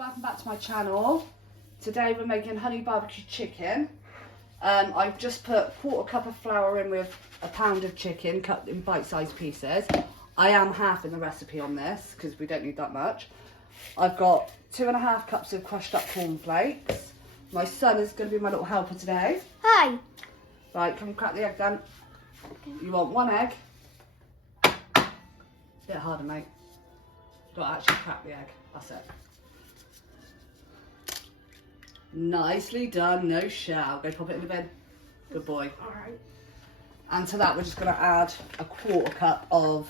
welcome back to my channel. Today we're making honey barbecue chicken. I've just put a quarter cup of flour in with a pound of chicken cut in bite-sized pieces. I am halving the recipe on this because we don't need that much. I've got 2.5 cups of crushed up cornflakes. My son is going to be my little helper today. Hi. Right, come crack the egg then. Okay. You want 1 egg. It's a bit harder, mate. Don't actually crack the egg. That's it. Nicely done, no shell. Go pop it in the bin. Good boy. Alright. And to that we're just going to add a quarter cup of,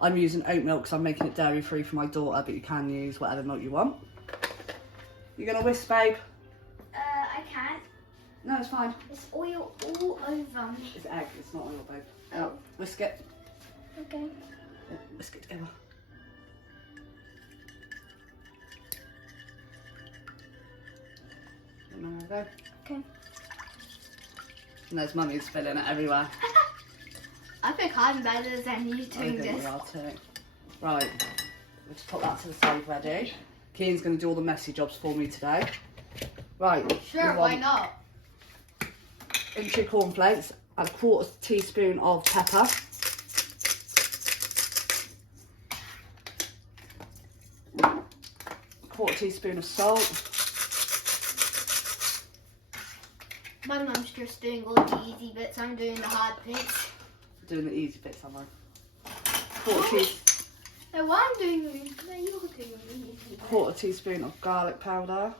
I'm using oat milk because I'm making it dairy free for my daughter, but you can use whatever milk you want. You're going to whisk, babe? I can't. No, it's fine. It's oil all over me. It's egg, it's not oil, babe. Oh, whisk it. Okay. Yeah, whisk it together. And there we go. Okay. And there's mummy spilling it everywhere. I think I'm better than you I doing think this. we are too. Right, we'll just put that to the side ready. Keen's going to do all the messy jobs for me today. Right. Sure, why not? Into cornflakes, add a quarter teaspoon of pepper. Quarter teaspoon of salt. My mum's just doing all the easy bits. I'm doing the hard bits. Doing the easy bits, am I? No, I'm doing the easy. No, you're doing the easy bits. Quarter teaspoon of garlic powder.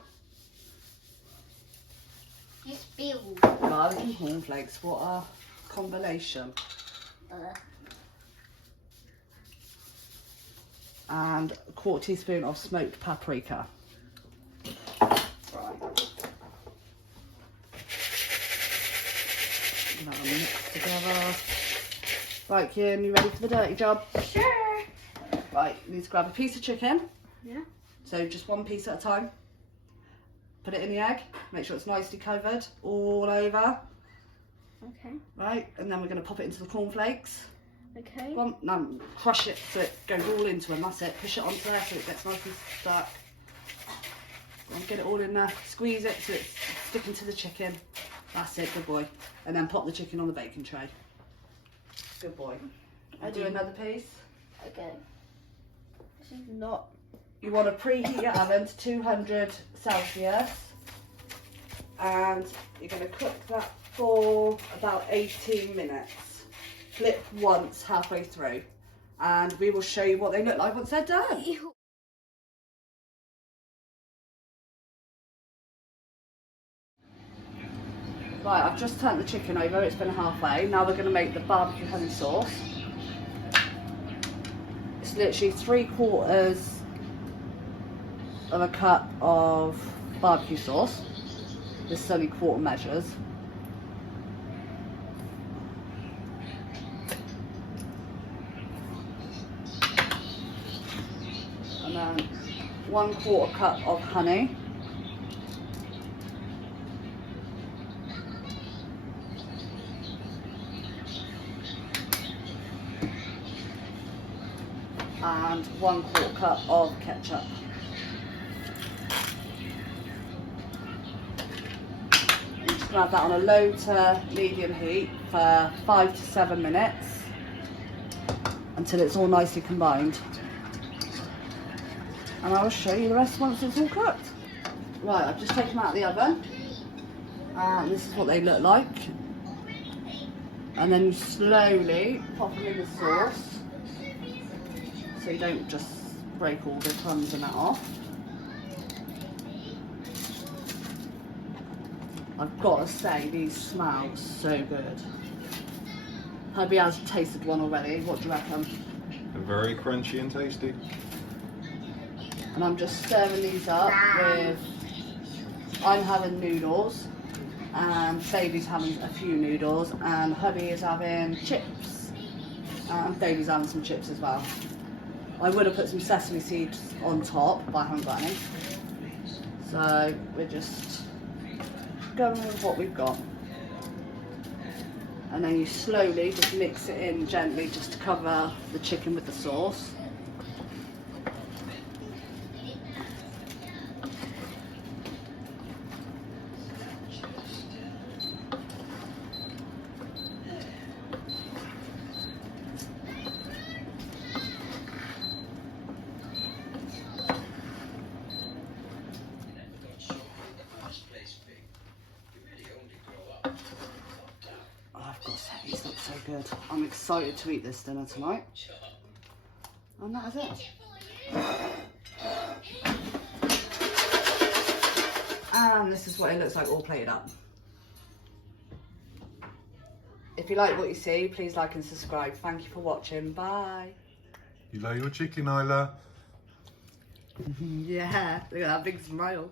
You spilled. Garlic and cornflakes, what a combination. And a quarter teaspoon of smoked paprika. Right. That mix together. Right, Kim, you ready for the dirty job? Sure. Right, you need to grab a piece of chicken. Yeah. So just 1 piece at a time. Put it in the egg. Make sure it's nicely covered all over. Okay. Right, and then we're going to pop it into the cornflakes. Okay. Go on, now crush it so it goes all into them. That's it. Push it onto there so it gets nice and stuck. And get it all in there. Squeeze it so it's sticking to the chicken. That's it, good boy. And then pop the chicken on the baking tray. Good boy. I'll do another piece. Okay. This is not. You want to preheat your oven to 200 Celsius. And you're going to cook that for about 18 minutes. Flip once halfway through. And we will show you what they look like once they're done. Right, I've just turned the chicken over, it's been halfway. Now we're going to make the barbecue honey sauce. It's literally 3/4 of a cup of barbecue sauce. This is only quarter measures. And then 1/4 cup of honey. And 1/4 cup of ketchup. I'm just going to have that on a low to medium heat for 5 to 7 minutes until it's all nicely combined. And I will show you the rest once it's all cooked. Right, I've just taken them out of the oven. And this is what they look like. And then you slowly pop them in the sauce. So you don't just break all the crumbs and that off. I've got to say, these smell so good. Hubby has tasted one already. What do you reckon? Very crunchy and tasty. And I'm just stirring these up with, I'm having noodles, and baby's having a few noodles, and hubby is having chips, and baby's having some chips as well. I would have put some sesame seeds on top, but I haven't got any. So we're just going with what we've got. And then you slowly just mix it in gently just to cover the chicken with the sauce. good. I'm excited to eat this dinner tonight. And that is it. And this is what it looks like all plated up. If you like what you see, please like and subscribe. Thank you for watching. Bye. You like your chicken, Isla? Yeah, look at that big smile.